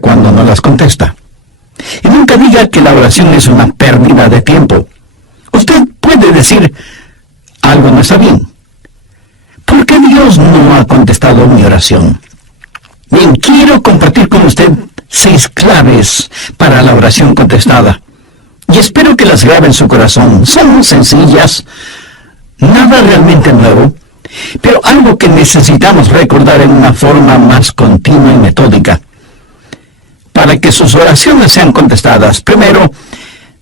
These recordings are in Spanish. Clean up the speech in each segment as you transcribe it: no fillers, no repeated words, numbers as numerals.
cuando no las contesta. Y nunca diga que la oración es una pérdida de tiempo. Usted puede decir, algo no está bien. ¿Por qué Dios no ha contestado mi oración? Bien, quiero compartir con usted 6 claves para la oración contestada. Y espero que las grabe en su corazón. Son sencillas, nada realmente nuevo, pero algo que necesitamos recordar en una forma más continua y metódica. Para que sus oraciones sean contestadas, primero,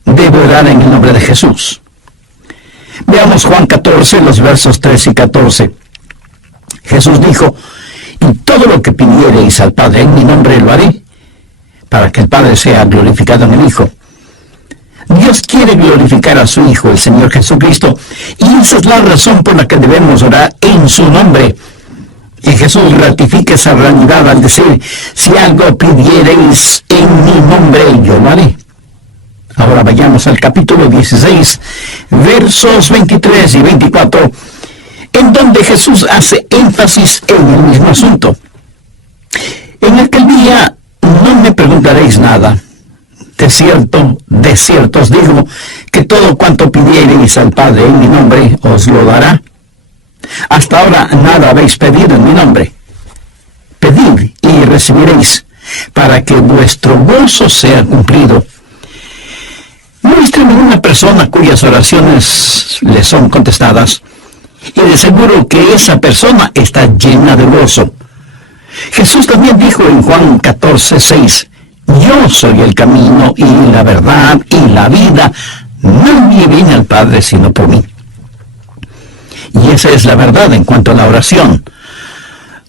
debe orar en el nombre de Jesús. Veamos Juan 14, los versos 13 y 14. Jesús dijo, y todo lo que pidiereis al Padre en mi nombre lo haré, para que el Padre sea glorificado en el Hijo. Dios quiere glorificar a su Hijo, el Señor Jesucristo, y esa es la razón por la que debemos orar en su nombre. Y Jesús ratifica esa realidad al decir, si algo pidiereis en mi nombre, yo lo haré. Ahora vayamos al capítulo 16, versos 23 y 24, en donde Jesús hace énfasis en el mismo asunto. En aquel día no me preguntaréis nada. De cierto os digo, que todo cuanto pidiereis al Padre en mi nombre, os lo dará. Hasta ahora nada habéis pedido en mi nombre. Pedid y recibiréis, para que vuestro gozo sea cumplido. Muestre ninguna persona cuyas oraciones le son contestadas, y de seguro que esa persona está llena de gozo. Jesús también dijo en Juan 14, 6, yo soy el camino y la verdad y la vida. Nadie viene al Padre sino por mí. Y esa es la verdad en cuanto a la oración.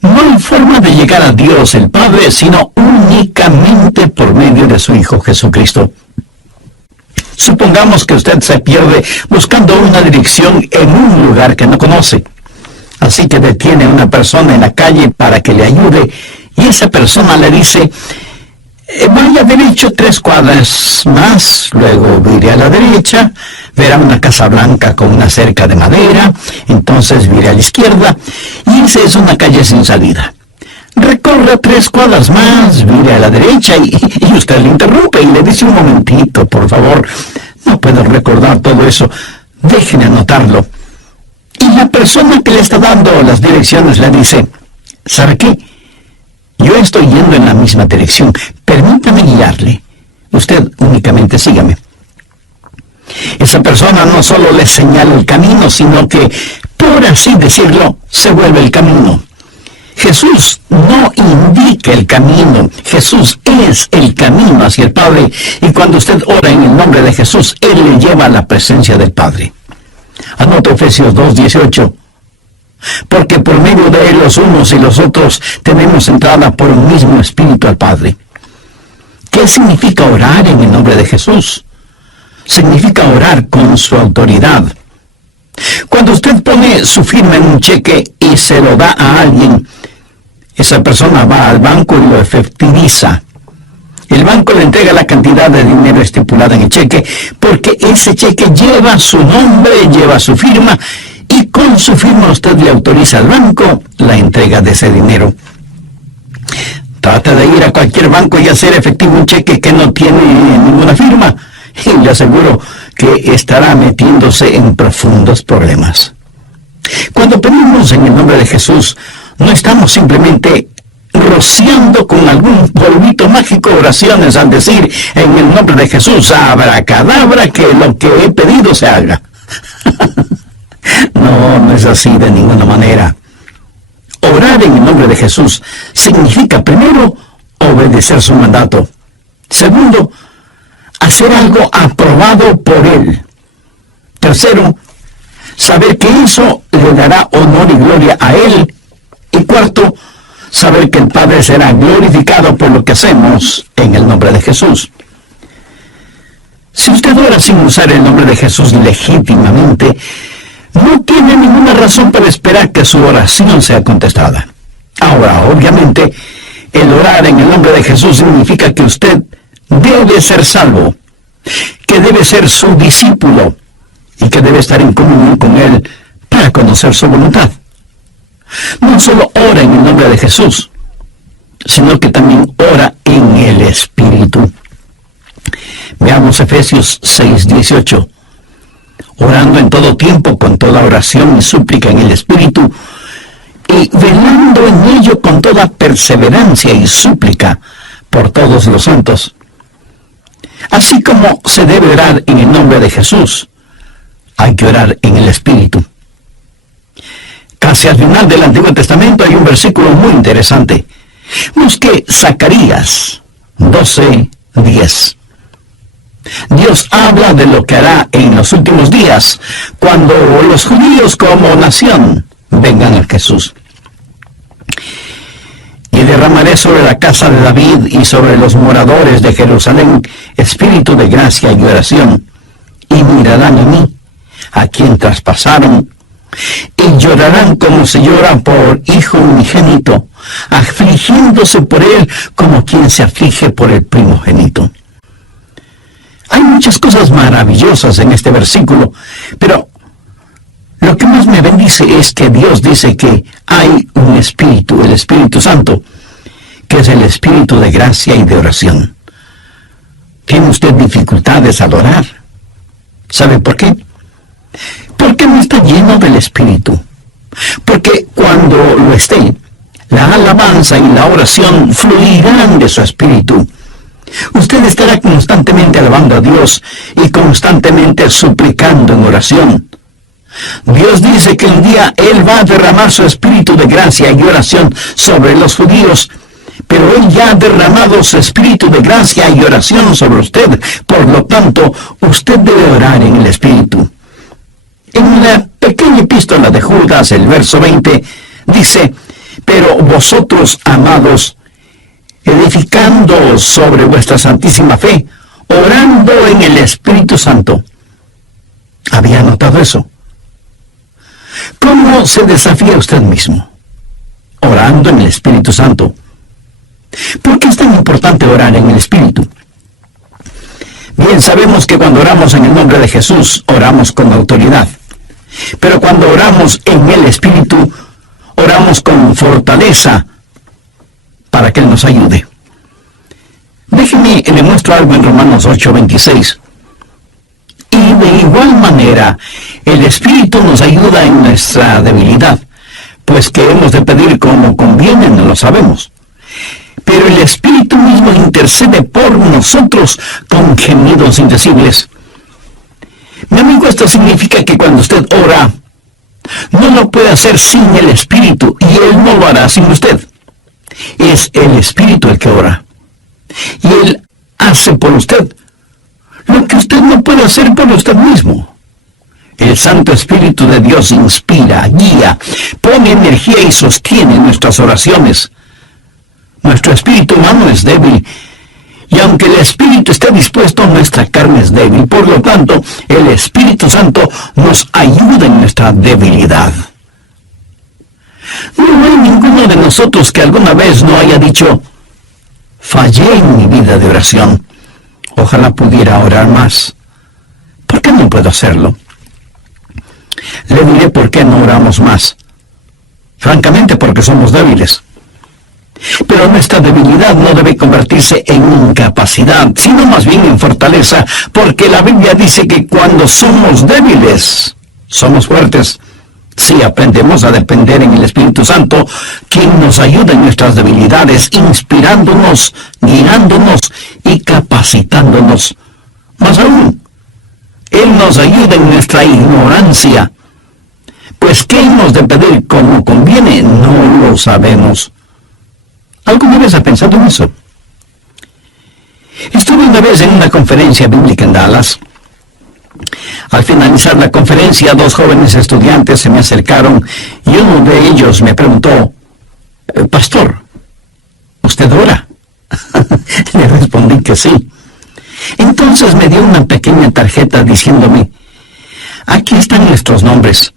No hay forma de llegar a Dios el Padre sino únicamente por medio de su Hijo Jesucristo. Supongamos que usted se pierde buscando una dirección en un lugar que no conoce. Así que detiene a una persona en la calle para que le ayude, y esa persona le dice, vaya derecho 3 cuadras más, luego vire a la derecha, verá una casa blanca con una cerca de madera, entonces vire a la izquierda, y esa es una calle sin salida. Recorra 3 cuadras más, vire a la derecha, y usted le interrumpe y le dice, un momentito, por favor, no puedo recordar todo eso, déjenme anotarlo. Y la persona que le está dando las direcciones le dice, ¿sabe qué? Yo estoy yendo en la misma dirección, permítame guiarle. Usted únicamente sígame. Esa persona no solo le señala el camino, sino que, por así decirlo, se vuelve el camino. Jesús no indica el camino, Jesús es el camino hacia el Padre, y cuando usted ora en el nombre de Jesús, Él le lleva a la presencia del Padre. Anota Efesios 2:18. Porque por medio de Él los unos y los otros tenemos entrada por un mismo Espíritu al Padre. ¿Qué significa orar en el nombre de Jesús? Significa orar con su autoridad. Cuando usted pone su firma en un cheque y se lo da a alguien, esa persona va al banco y lo efectiviza. El banco le entrega la cantidad de dinero estipulada en el cheque, porque ese cheque lleva su nombre, lleva su firma, y con su firma usted le autoriza al banco la entrega de ese dinero. Trata de ir a cualquier banco y hacer efectivo un cheque que no tiene ninguna firma, y le aseguro que estará metiéndose en profundos problemas. Cuando pedimos en el nombre de Jesús, no estamos simplemente rociando con algún polvito mágico oraciones al decir en el nombre de Jesús, abracadabra, que lo que he pedido se haga. No es así de ninguna manera. Orar en el nombre de Jesús significa, primero, obedecer su mandato. Segundo, hacer algo aprobado por Él. Tercero, saber que eso le dará honor y gloria a Él. Y cuarto, saber que el Padre será glorificado por lo que hacemos en el nombre de Jesús. Si usted ora sin usar el nombre de Jesús legítimamente, no tiene ninguna razón para esperar que su oración sea contestada. Ahora, obviamente, el orar en el nombre de Jesús significa que usted debe ser salvo, que debe ser su discípulo y que debe estar en comunión con Él para conocer su voluntad. No solo ora en el nombre de Jesús, sino que también ora en el Espíritu. Veamos Efesios 6:18. Orando en todo tiempo, con toda oración y súplica en el Espíritu, y velando en ello con toda perseverancia y súplica por todos los santos. Así como se debe orar en el nombre de Jesús, hay que orar en el Espíritu. Casi al final del Antiguo Testamento hay un versículo muy interesante. Busque Zacarías 12:10. Dios habla de lo que hará en los últimos días, cuando los judíos como nación vengan a Jesús. Y derramaré sobre la casa de David y sobre los moradores de Jerusalén espíritu de gracia y oración, y mirarán a mí, a quien traspasaron, y llorarán como se llora por hijo unigénito, afligiéndose por él como quien se aflige por el primogénito. Hay muchas cosas maravillosas en este versículo, pero lo que más me bendice es que Dios dice que hay un Espíritu, el Espíritu Santo, que es el Espíritu de gracia y de oración. ¿Tiene usted dificultades al orar? ¿Sabe por qué? Porque no está lleno del Espíritu. Porque cuando lo esté, la alabanza y la oración fluirán de su Espíritu. Usted estará constantemente alabando a Dios y constantemente suplicando en oración. Dios dice que un día Él va a derramar su espíritu de gracia y oración sobre los judíos, pero Él ya ha derramado su espíritu de gracia y oración sobre usted. Por lo tanto, usted debe orar en el Espíritu. En la pequeña epístola de Judas, el verso 20, dice: pero vosotros, amados, edificando sobre vuestra santísima fe, orando en el Espíritu Santo. ¿Había notado eso? ¿Cómo se desafía usted mismo? Orando en el Espíritu Santo. ¿Por qué es tan importante orar en el Espíritu? Bien, sabemos que cuando oramos en el nombre de Jesús, oramos con autoridad. Pero cuando oramos en el Espíritu, oramos con fortaleza para que Él nos ayude. Déjeme, le muestro algo en Romanos 8:26. Y de igual manera, el Espíritu nos ayuda en nuestra debilidad, pues que hemos de pedir como conviene, no lo sabemos. Pero el Espíritu mismo intercede por nosotros con gemidos indecibles. Mi amigo, esto significa que cuando usted ora, no lo puede hacer sin el Espíritu, y Él no lo hará sin usted. Es el Espíritu el que ora, y Él hace por usted lo que usted no puede hacer por usted mismo. El Santo Espíritu de Dios inspira, guía, pone energía y sostiene nuestras oraciones. Nuestro espíritu humano es débil, y aunque el Espíritu esté dispuesto, nuestra carne es débil. Por lo tanto, el Espíritu Santo nos ayuda en nuestra debilidad. No hay ninguno de nosotros que alguna vez no haya dicho: fallé en mi vida de oración. Ojalá pudiera orar más. ¿Por qué no puedo hacerlo? Le diré por qué no oramos más. Francamente, porque somos débiles. Pero nuestra debilidad no debe convertirse en incapacidad, sino más bien en fortaleza, porque la Biblia dice que cuando somos débiles, somos fuertes. Si aprendemos a depender en el Espíritu Santo, quien nos ayuda en nuestras debilidades, inspirándonos, guiándonos y capacitándonos. Más aún, Él nos ayuda en nuestra ignorancia, pues ¿qué hemos de pedir como conviene? No lo sabemos. ¿Alguna vez ha pensado en eso? Estuve una vez en una conferencia bíblica en Dallas. Al finalizar la conferencia, 2 jóvenes estudiantes se me acercaron y uno de ellos me preguntó: pastor, ¿usted ora? Le respondí que sí. Entonces me dio una pequeña tarjeta diciéndome: aquí están nuestros nombres.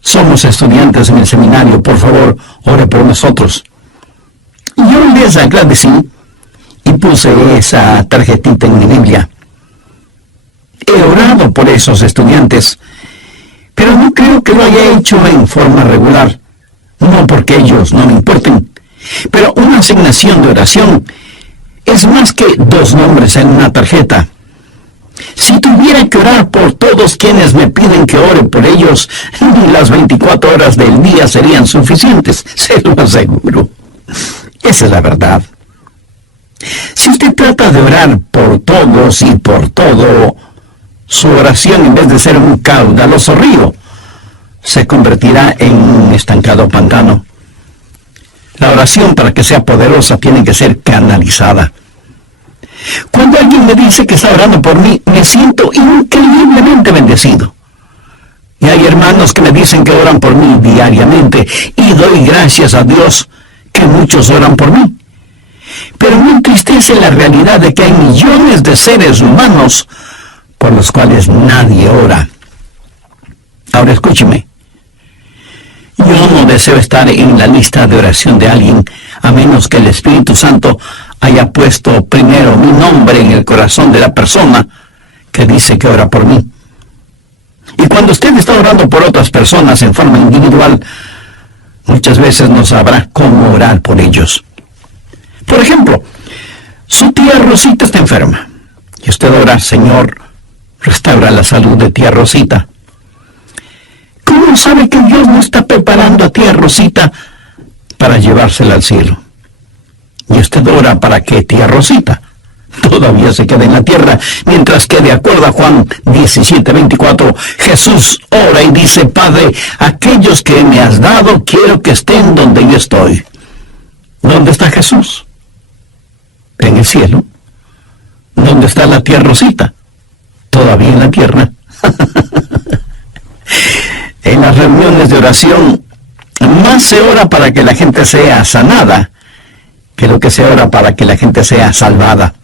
Somos estudiantes en el seminario, por favor, ore por nosotros. Yo les agradecí y puse esa tarjetita en mi Biblia. He orado por esos estudiantes, pero no creo que lo haya hecho en forma regular. No porque ellos no me importen, Pero una asignación de oración es más que 2 nombres en una tarjeta. Si tuviera que orar por todos quienes me piden que ore por ellos, ni las 24 horas del día serían suficientes, se lo aseguro. Esa es la verdad. Si usted trata de orar por todos y por todo, su oración, en vez de ser un caudaloso río, se convertirá en un estancado pantano. La oración, para que sea poderosa, tiene que ser canalizada. Cuando alguien me dice que está orando por mí, me siento increíblemente bendecido. Y hay hermanos que me dicen que oran por mí diariamente, y doy gracias a Dios que muchos oran por mí. Pero me entristece la realidad de que hay millones de seres humanos por los cuales nadie ora. Ahora escúcheme. Yo no deseo estar en la lista de oración de alguien, a menos que el Espíritu Santo haya puesto primero mi nombre en el corazón de la persona que dice que ora por mí. Y cuando usted está orando por otras personas en forma individual, muchas veces no sabrá cómo orar por ellos. Por ejemplo, su tía Rosita está enferma, y usted ora: Señor, restaura la salud de tía Rosita. ¿Cómo sabe que Dios no está preparando a tía Rosita para llevársela al cielo? Y usted ora para que tía Rosita todavía se quede en la tierra, mientras que, de acuerdo a Juan 17:24, Jesús ora y dice: Padre, aquellos que me has dado, quiero que estén donde yo estoy. ¿Dónde está Jesús? En el cielo. ¿Dónde está la tía Rosita? Todavía en la tierra. En las reuniones de oración, más se ora para que la gente sea sanada que lo que se ora para que la gente sea salvada.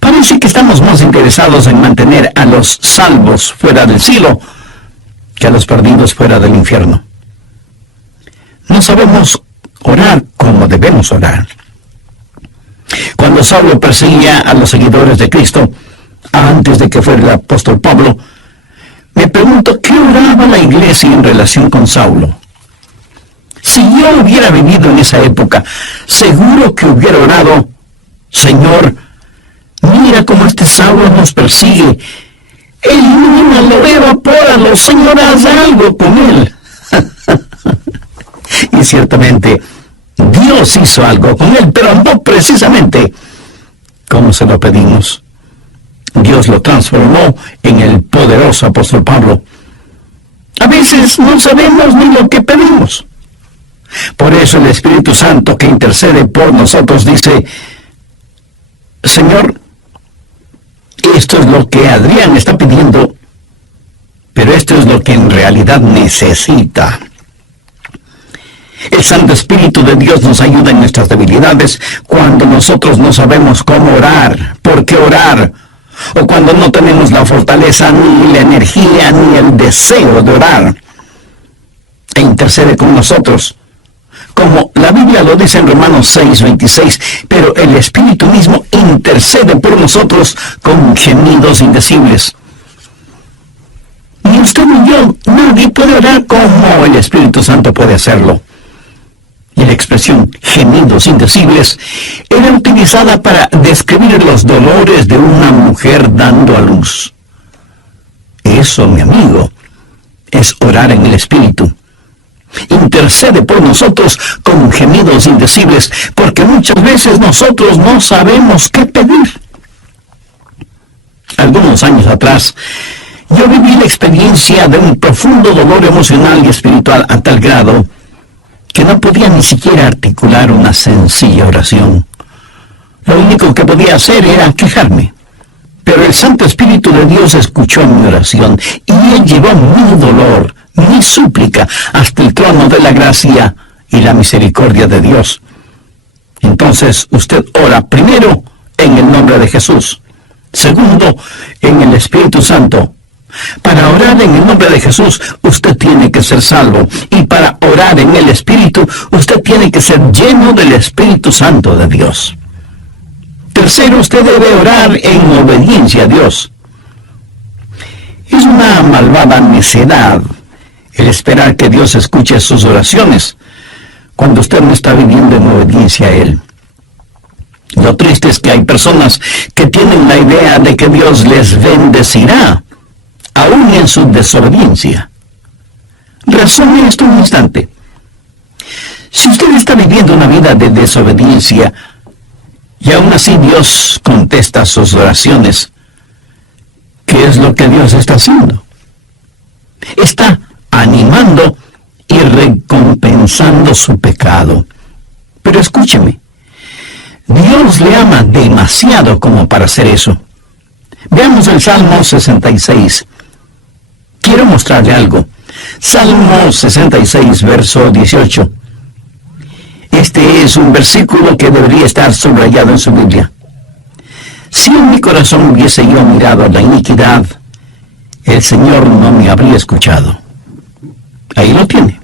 Parece que estamos más interesados en mantener a los salvos fuera del cielo que a los perdidos fuera del infierno. No sabemos orar como debemos orar. Cuando Saulo perseguía a los seguidores de Cristo, antes de que fuera el apóstol Pablo, me pregunto, ¿qué oraba la iglesia en relación con Saulo? Si yo hubiera vivido en esa época, seguro que hubiera orado: Señor, mira cómo este Saulo nos persigue. Elimínalo, evapóralo, Señor, haz algo con él. Y ciertamente, Dios hizo algo con él, pero no precisamente como se lo pedimos. Dios lo transformó en el poderoso apóstol Pablo. A veces no sabemos ni lo que pedimos. Por eso el Espíritu Santo, que intercede por nosotros, dice: Señor, esto es lo que Adrián está pidiendo, pero esto es lo que en realidad necesita. El Santo Espíritu de Dios nos ayuda en nuestras debilidades cuando nosotros no sabemos cómo orar, por qué orar, o cuando no tenemos la fortaleza, ni la energía, ni el deseo de orar. E intercede con nosotros, como la Biblia lo dice en Romanos 6:26, pero el Espíritu mismo intercede por nosotros con gemidos indecibles. Ni usted ni yo, nadie puede orar como el Espíritu Santo puede hacerlo. Y la expresión gemidos indecibles era utilizada para describir los dolores de una mujer dando a luz. Eso, mi amigo, es orar en el Espíritu. Intercede por nosotros con gemidos indecibles, porque muchas veces nosotros no sabemos qué pedir. Algunos años atrás, yo viví la experiencia de un profundo dolor emocional y espiritual a tal grado que no podía ni siquiera articular una sencilla oración. Lo único que podía hacer era quejarme. Pero el Santo Espíritu de Dios escuchó mi oración y Él llevó mi dolor, mi súplica, hasta el trono de la gracia y la misericordia de Dios. Entonces usted ora primero en el nombre de Jesús, segundo en el Espíritu Santo. Para orar en el nombre de Jesús, usted tiene que ser salvo. Y para orar en el Espíritu, usted tiene que ser lleno del Espíritu Santo de Dios. Tercero, usted debe orar en obediencia a Dios. Es una malvada necedad el esperar que Dios escuche sus oraciones, cuando usted no está viviendo en obediencia a Él. Lo triste es que hay personas que tienen la idea de que Dios les bendecirá, aún en su desobediencia. Razone esto un instante. Si usted está viviendo una vida de desobediencia, y aún así Dios contesta sus oraciones, ¿qué es lo que Dios está haciendo? Está animando y recompensando su pecado. Pero escúcheme, Dios le ama demasiado como para hacer eso. Veamos el Salmo 66. Quiero mostrarle algo. Salmo 66, verso 18. Este es un versículo que debería estar subrayado en su Biblia. Si en mi corazón hubiese yo mirado la iniquidad, el Señor no me habría escuchado. Ahí lo tiene,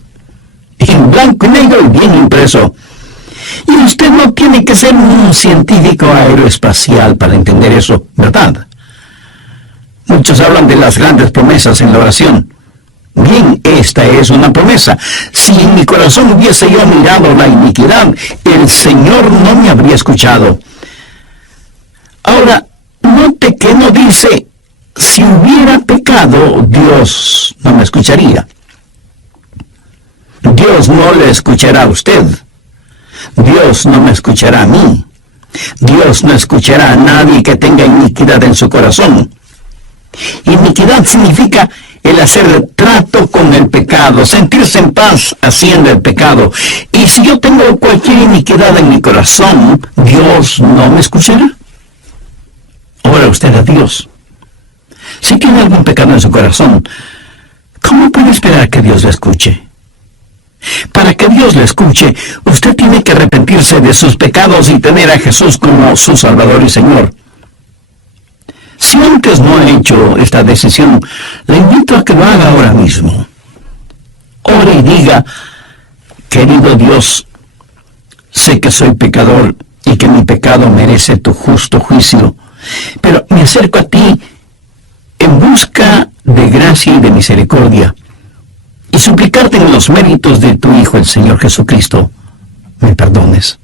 en blanco y negro y bien impreso. Y usted no tiene que ser un científico aeroespacial para entender eso, ¿verdad? Muchos hablan de las grandes promesas en la oración. Bien, esta es una promesa. Si en mi corazón hubiese yo mirado la iniquidad, el Señor no me habría escuchado. Ahora, note que no dice, si hubiera pecado, Dios no me escucharía. Dios no le escuchará a usted. Dios no me escuchará a mí. Dios no escuchará a nadie que tenga iniquidad en su corazón. Iniquidad significa el hacer trato con el pecado, sentirse en paz haciendo el pecado. Y si yo tengo cualquier iniquidad en mi corazón, ¿Dios no me escuchará? Ora usted a Dios. Si tiene algún pecado en su corazón, ¿cómo puede esperar que Dios le escuche? Para que Dios le escuche, usted tiene que arrepentirse de sus pecados y tener a Jesús como su Salvador y Señor. Si antes no ha hecho esta decisión, le invito a que lo haga ahora mismo. Ore y diga, querido Dios, sé que soy pecador y que mi pecado merece tu justo juicio, pero me acerco a ti en busca de gracia y de misericordia, y suplicarte en los méritos de tu Hijo, el Señor Jesucristo, me perdones.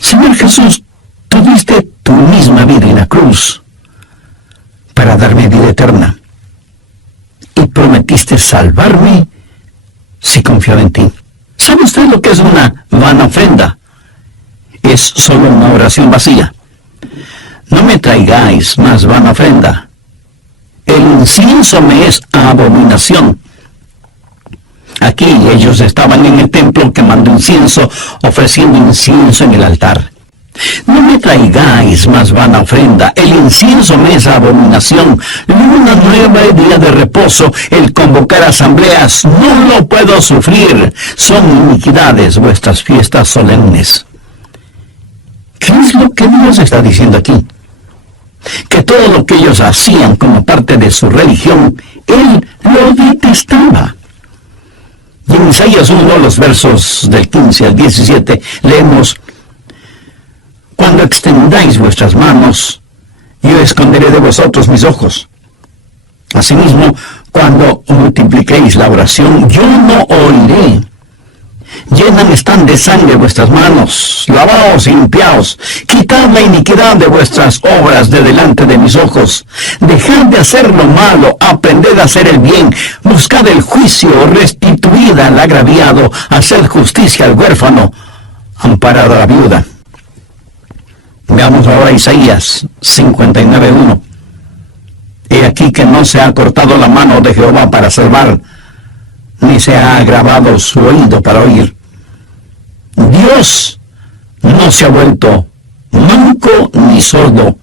Señor Jesús, tú diste tu misma vida en la cruz para darme vida eterna, y prometiste salvarme si confío en ti. ¿Sabe usted lo que es una vana ofrenda? Es solo una oración vacía. No me traigáis más vana ofrenda. El incienso me es abominación. Aquí ellos estaban en el templo quemando incienso, ofreciendo incienso en el altar. No me traigáis más vana ofrenda. El incienso me es abominación. Luna nueva y día de reposo, el convocar asambleas, no lo puedo sufrir. Son iniquidades vuestras fiestas solemnes. ¿Qué es lo que Dios está diciendo aquí? Que todo lo que ellos hacían como parte de su religión, Él lo detestaba. Y en Isaías 1, los versos del 15 al 17, leemos: cuando extendáis vuestras manos, yo esconderé de vosotros mis ojos. Asimismo, cuando multipliquéis la oración, yo no oiré. Llenas están de sangre vuestras manos, lavaos y limpiaos, quitad la iniquidad de vuestras obras de delante de mis ojos, dejad de hacer lo malo, aprended a hacer el bien, buscad el juicio, restituid al agraviado, haced justicia al huérfano, amparad a la viuda. Veamos ahora Isaías 59:1. He aquí que no se ha cortado la mano de Jehová para salvar, ni se ha agravado su oído para oír. Dios no se ha vuelto manco ni sordo,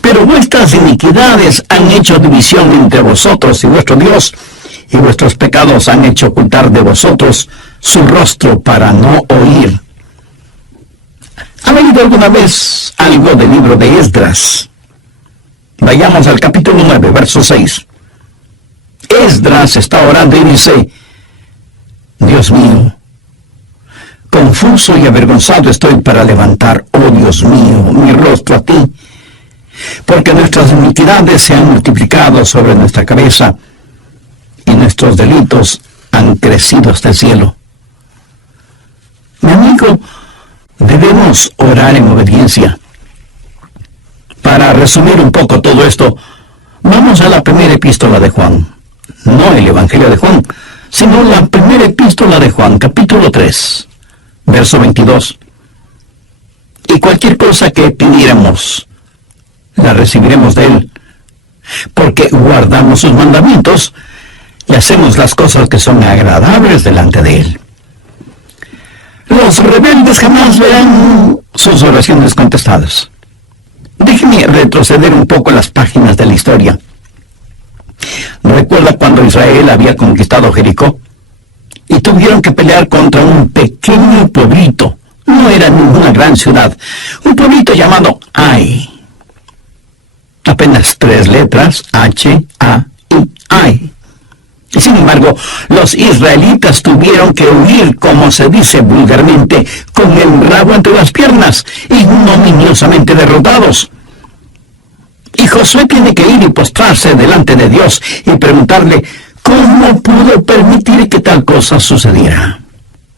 pero vuestras iniquidades han hecho división entre vosotros y vuestro Dios, y vuestros pecados han hecho ocultar de vosotros su rostro para no oír. ¿Ha leído alguna vez algo del libro de Esdras? Vayamos al capítulo 9, verso 6. Esdras está orando y dice: Dios mío, confuso y avergonzado estoy para levantar, oh Dios mío, mi rostro a ti, porque nuestras iniquidades se han multiplicado sobre nuestra cabeza, y nuestros delitos han crecido hasta el cielo. Mi amigo, debemos orar en obediencia. Para resumir un poco todo esto, vamos a la primera epístola de Juan. No el Evangelio de Juan, sino la primera epístola de Juan, capítulo 3, verso 22. Y cualquier cosa que pidiéramos, la recibiremos de Él, porque guardamos sus mandamientos y hacemos las cosas que son agradables delante de Él. Los rebeldes jamás verán sus oraciones contestadas. Déjeme retroceder un poco las páginas de la historia. ¿Recuerda cuando Israel había conquistado Jericó? Y tuvieron que pelear contra un pequeño pueblito. No era ninguna gran ciudad. Un pueblito llamado Ai. Apenas 3 letras, H-A-I, Ai. Y sin embargo, los israelitas tuvieron que huir, como se dice vulgarmente, con el rabo entre las piernas, ignominiosamente derrotados. Y Josué tiene que ir y postrarse delante de Dios y preguntarle cómo pudo permitir que tal cosa sucediera.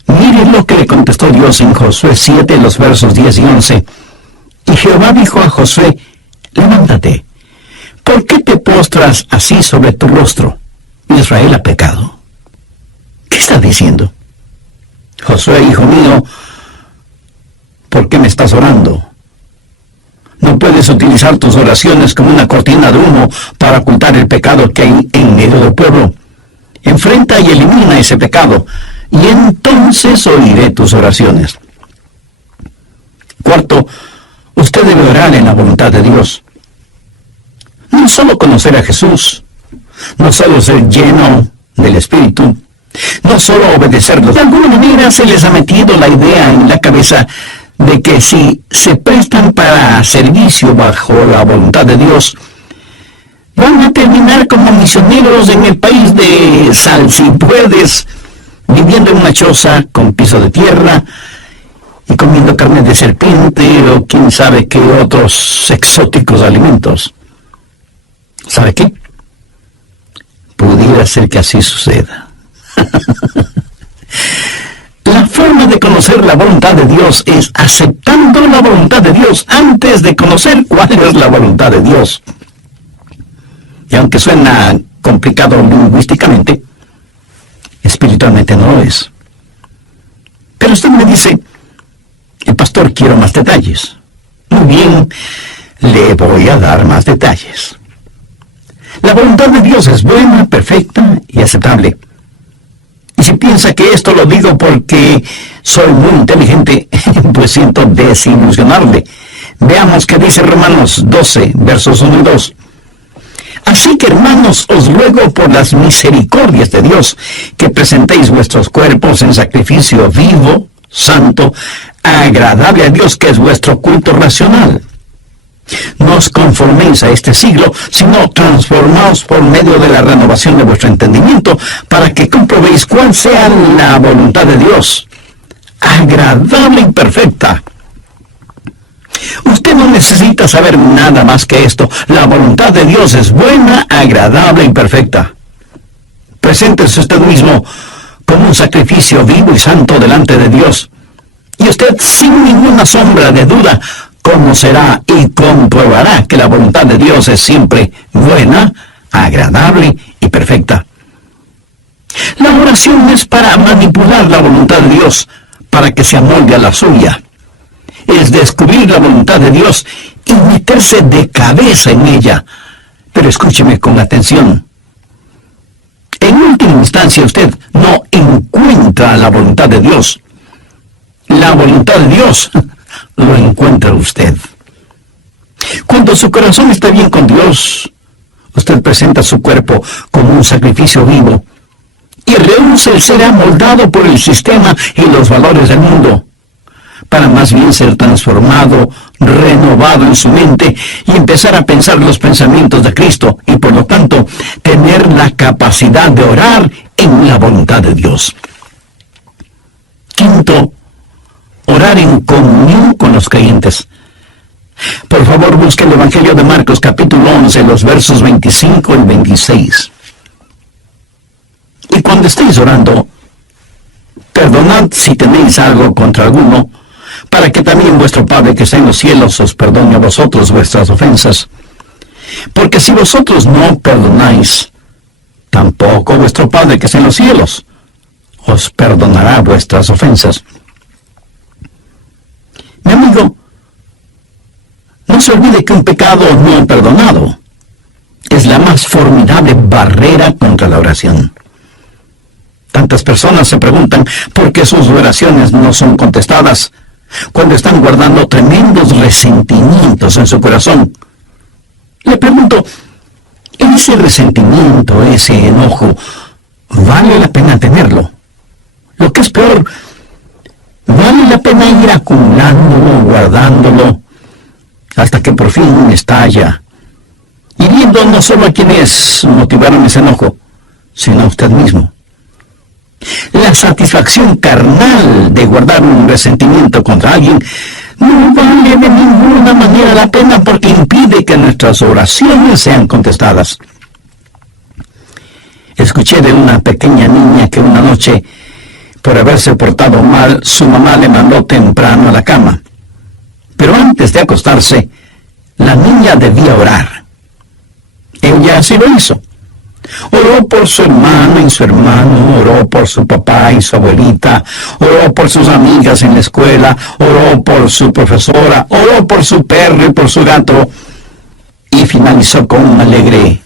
Mire lo que le contestó Dios en Josué 7, los versos 10 y 11. Y Jehová dijo a Josué: levántate, ¿por qué te postras así sobre tu rostro? Israel ha pecado. ¿Qué está diciendo? Josué, hijo mío, ¿por qué me estás orando? No puedes utilizar tus oraciones como una cortina de humo para ocultar el pecado que hay en medio del pueblo. Enfrenta y elimina ese pecado, y entonces oiré tus oraciones. Cuarto, usted debe orar en la voluntad de Dios. No solo conocer a Jesús, no solo ser lleno del Espíritu, no solo obedecerlo. De alguna manera se les ha metido la idea en la cabeza de que si se prestan para servicio bajo la voluntad de Dios, van a terminar como misioneros en el país de Sal si puedes, viviendo en una choza con piso de tierra y comiendo carne de serpiente o quién sabe qué otros exóticos alimentos. ¿Sabe qué? Pudiera ser que así suceda. La forma de conocer la voluntad de Dios es aceptando la voluntad de Dios antes de conocer cuál es la voluntad de Dios. Y aunque suena complicado lingüísticamente, espiritualmente no lo es. Pero usted me dice: el pastor, quiero más detalles. Muy bien, le voy a dar más detalles. La voluntad de Dios es buena, perfecta y aceptable. Y si piensa que esto lo digo porque soy muy inteligente, pues siento desilusionarle. Veamos qué dice Romanos 12, versos 1 y 2. Así que, hermanos, os ruego por las misericordias de Dios, que presentéis vuestros cuerpos en sacrificio vivo, santo, agradable a Dios, que es vuestro culto racional. No os conforméis a este siglo, sino transformaos por medio de la renovación de vuestro entendimiento, para que comprobéis cuál sea la voluntad de Dios, agradable y perfecta. Usted no necesita saber nada más que esto. La voluntad de Dios es buena, agradable y perfecta. Preséntese usted mismo como un sacrificio vivo y santo delante de Dios, y usted, sin ninguna sombra de duda, conocerá y comprobará que la voluntad de Dios es siempre buena, agradable y perfecta. La oración es para manipular la voluntad de Dios, para que se amolde a la suya. Es descubrir la voluntad de Dios y meterse de cabeza en ella. Pero escúcheme con atención. En última instancia, usted no encuentra la voluntad de Dios. La voluntad de Dios lo encuentra usted. Cuando su corazón está bien con Dios, usted presenta su cuerpo como un sacrificio vivo y rehúsa el ser amoldado por el sistema y los valores del mundo, para más bien ser transformado, renovado en su mente y empezar a pensar los pensamientos de Cristo y por lo tanto tener la capacidad de orar en la voluntad de Dios. Quinto, orar en comunión con los creyentes. Por favor, busque el Evangelio de Marcos, capítulo 11, los versos 25 y 26. Y cuando estéis orando, perdonad si tenéis algo contra alguno, para que también vuestro Padre que está en los cielos os perdone a vosotros vuestras ofensas. Porque si vosotros no perdonáis, tampoco vuestro Padre que está en los cielos os perdonará vuestras ofensas. Mi amigo, no se olvide que un pecado no perdonado es la más formidable barrera contra la oración. Tantas personas se preguntan por qué sus oraciones no son contestadas cuando están guardando tremendos resentimientos en su corazón. Le pregunto, ¿ese resentimiento, ese enojo, vale la pena tenerlo? Lo que es peor, ¿vale la pena ir acumulándolo, guardándolo, hasta que por fin estalla, hiriendo no solo a quienes motivaron ese enojo, sino a usted mismo? La satisfacción carnal de guardar un resentimiento contra alguien no vale de ninguna manera la pena, porque impide que nuestras oraciones sean contestadas. Escuché de una pequeña niña que una noche, por haberse portado mal, su mamá le mandó temprano a la cama. Pero antes de acostarse, la niña debía orar. Ella así lo hizo. Oró por su hermano y su hermano, oró por su papá y su abuelita, oró por sus amigas en la escuela, oró por su profesora, oró por su perro y por su gato, y finalizó con un alegre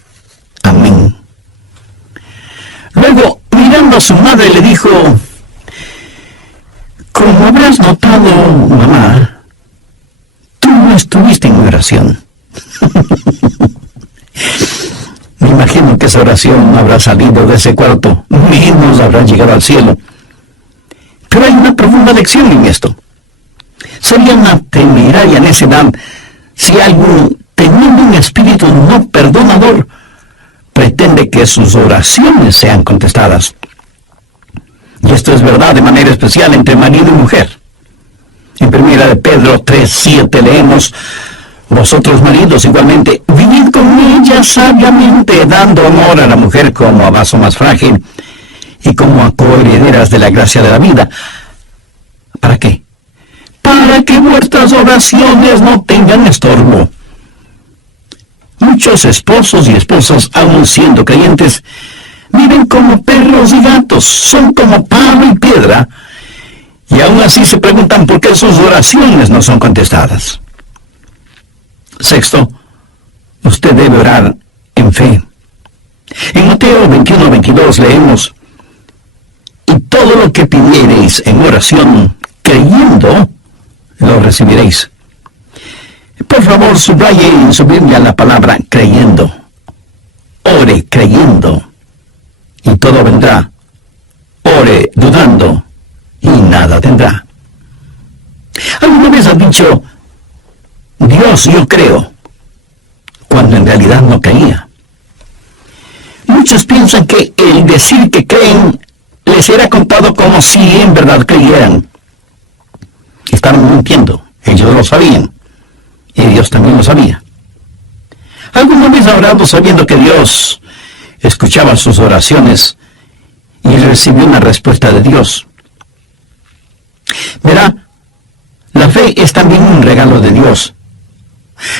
amén. Luego, mirando a su madre, le dijo: como habrás notado, mamá, tú no estuviste en oración. Me imagino que esa oración no habrá salido de ese cuarto, menos habrá llegado al cielo. Pero hay una profunda lección en esto. Sería una temeraria necedad si alguien, teniendo un espíritu no perdonador, pretende que sus oraciones sean contestadas. Y esto es verdad de manera especial entre marido y mujer. En 1 Pedro 3:7 leemos: vosotros maridos igualmente, vivid con ella sabiamente, dando honor a la mujer como a vaso más frágil y como a coherederas de la gracia de la vida. ¿Para qué? Para que vuestras oraciones no tengan estorbo. Muchos esposos y esposas, aun siendo creyentes, viven como perros y gatos, son como palo y piedra, y aún así se preguntan por qué sus oraciones no son contestadas. Sexto, usted debe orar en fe. En Mateo 21:22 leemos: y todo lo que pidiereis en oración, creyendo, lo recibiréis. Por favor, subraye en su Biblia la palabra creyendo. Ore creyendo, y todo vendrá. Ore dudando, y nada tendrá. ¿Alguna vez has dicho: Dios, yo creo, cuando en realidad no creía? Muchos piensan que el decir que creen les era contado como si en verdad creyeran. Estaban mintiendo, ellos lo sabían, y Dios también lo sabía. ¿Alguna vez ha orado sabiendo que Dios escuchaba sus oraciones y recibió una respuesta de Dios? Verá, la fe es también un regalo de Dios.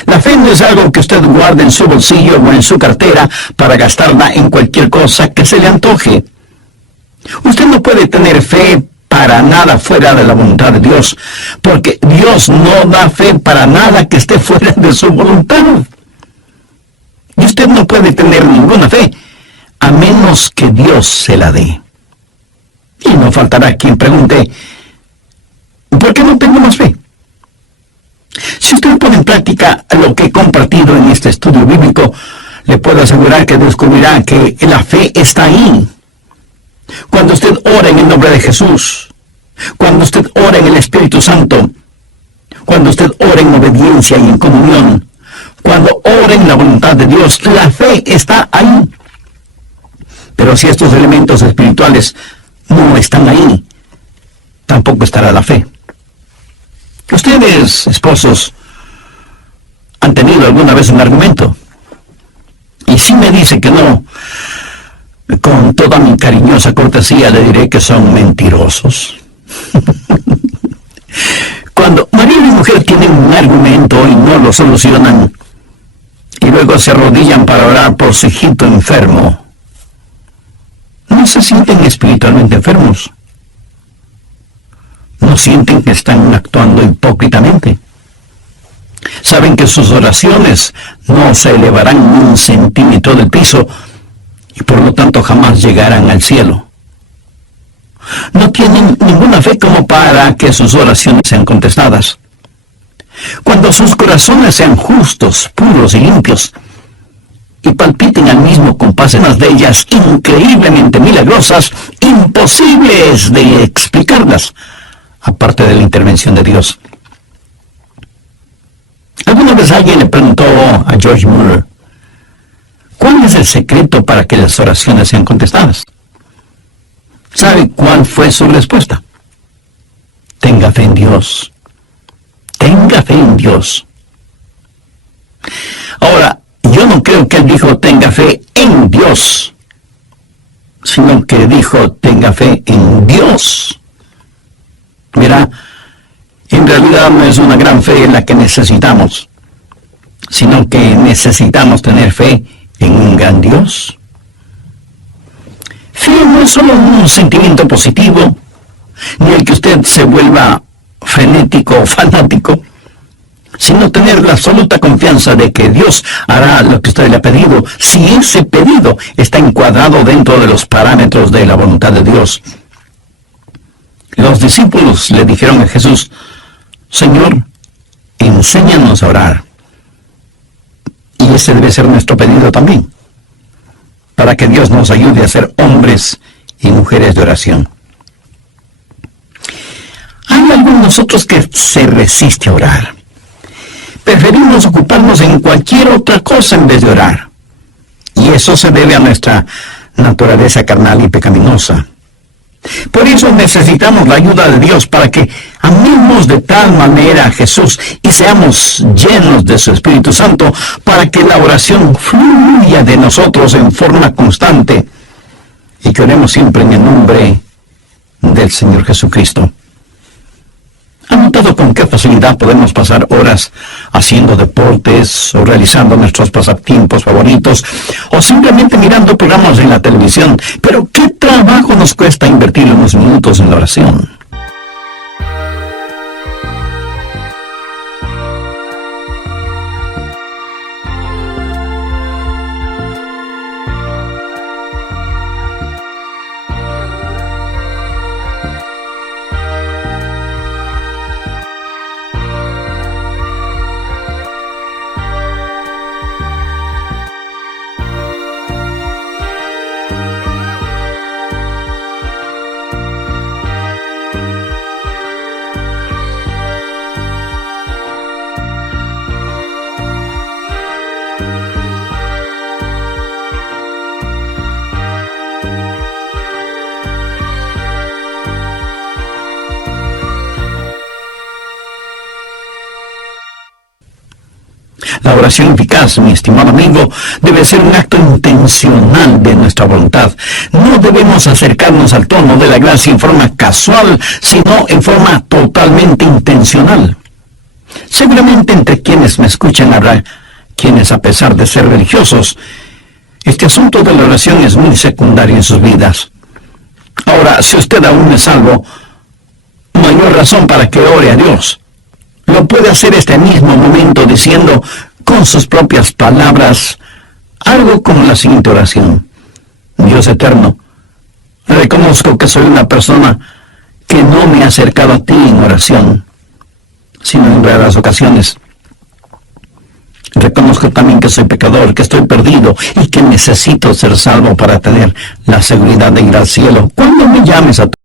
La fe no es algo que usted guarde en su bolsillo o en su cartera para gastarla en cualquier cosa que se le antoje. Usted no puede tener fe para nada fuera de la voluntad de Dios, porque Dios no da fe para nada que esté fuera de su voluntad. Y usted no puede tener ninguna fe a menos que Dios se la dé. Y no faltará quien pregunte: ¿por qué no tengo más fe? Si usted pone en práctica lo que he compartido en este estudio bíblico, le puedo asegurar que descubrirá que la fe está ahí. Cuando usted ora en el nombre de Jesús, cuando usted ora en el Espíritu Santo, cuando usted ora en obediencia y en comunión, cuando ora en la voluntad de Dios, la fe está ahí. Pero si estos elementos espirituales no están ahí, tampoco estará la fe. Ustedes, esposos, han tenido alguna vez un argumento, y si me dice que no, con toda mi cariñosa cortesía le diré que son mentirosos. Cuando marido y mujer tienen un argumento y no lo solucionan, y luego se arrodillan para orar por su hijito enfermo, ¿no se sienten espiritualmente enfermos? ¿No sienten que están actuando hipócritamente? Saben que sus oraciones no se elevarán ni un centímetro del piso y por lo tanto jamás llegarán al cielo. No tienen ninguna fe como para que sus oraciones sean contestadas. Cuando sus corazones sean justos, puros y limpios, y palpiten al mismo compás en las de ellas increíblemente milagrosas, imposibles de explicarlas, aparte de la intervención de Dios. Alguna vez alguien le preguntó a George Muller, ¿cuál es el secreto para que las oraciones sean contestadas? ¿Sabe cuál fue su respuesta? Tenga fe en Dios. Tenga fe en Dios. Ahora, yo no creo que él dijo tenga fe en Dios, sino que dijo tenga fe en Dios. Mira, en realidad no es una gran fe la que necesitamos, sino que necesitamos tener fe en un gran Dios. Fe no es solo un sentimiento positivo, ni el que usted se vuelva frenético o fanático, sino tener la absoluta confianza de que Dios hará lo que usted le ha pedido, si ese pedido está encuadrado dentro de los parámetros de la voluntad de Dios. Los discípulos le dijeron a Jesús, Señor, enséñanos a orar. Y ese debe ser nuestro pedido también, para que Dios nos ayude a ser hombres y mujeres de oración. Hay algunos de nosotros que se resiste a orar. Preferimos ocuparnos en cualquier otra cosa en vez de orar. Y eso se debe a nuestra naturaleza carnal y pecaminosa. Por eso necesitamos la ayuda de Dios para que amemos de tal manera a Jesús y seamos llenos de su Espíritu Santo para que la oración fluya de nosotros en forma constante y que oremos siempre en el nombre del Señor Jesucristo. ¿Han notado con qué facilidad podemos pasar horas haciendo deportes o realizando nuestros pasatiempos favoritos o simplemente mirando programas en la televisión? Pero ¿qué trabajo nos cuesta invertir unos minutos en la oración? La oración eficaz, mi estimado amigo, debe ser un acto intencional de nuestra voluntad. No debemos acercarnos al trono de la gracia en forma casual, sino en forma totalmente intencional. Seguramente entre quienes me escuchan habrá quienes, a pesar de ser religiosos, este asunto de la oración es muy secundario en sus vidas. Ahora, si usted aún es salvo, mayor razón para que ore a Dios. Lo puede hacer este mismo momento diciendo con sus propias palabras algo como la siguiente oración. Dios eterno, reconozco que soy una persona que no me ha acercado a ti en oración, sino en raras ocasiones. Reconozco también que soy pecador, que estoy perdido y que necesito ser salvo para tener la seguridad de ir al cielo. Cuando me llames a tu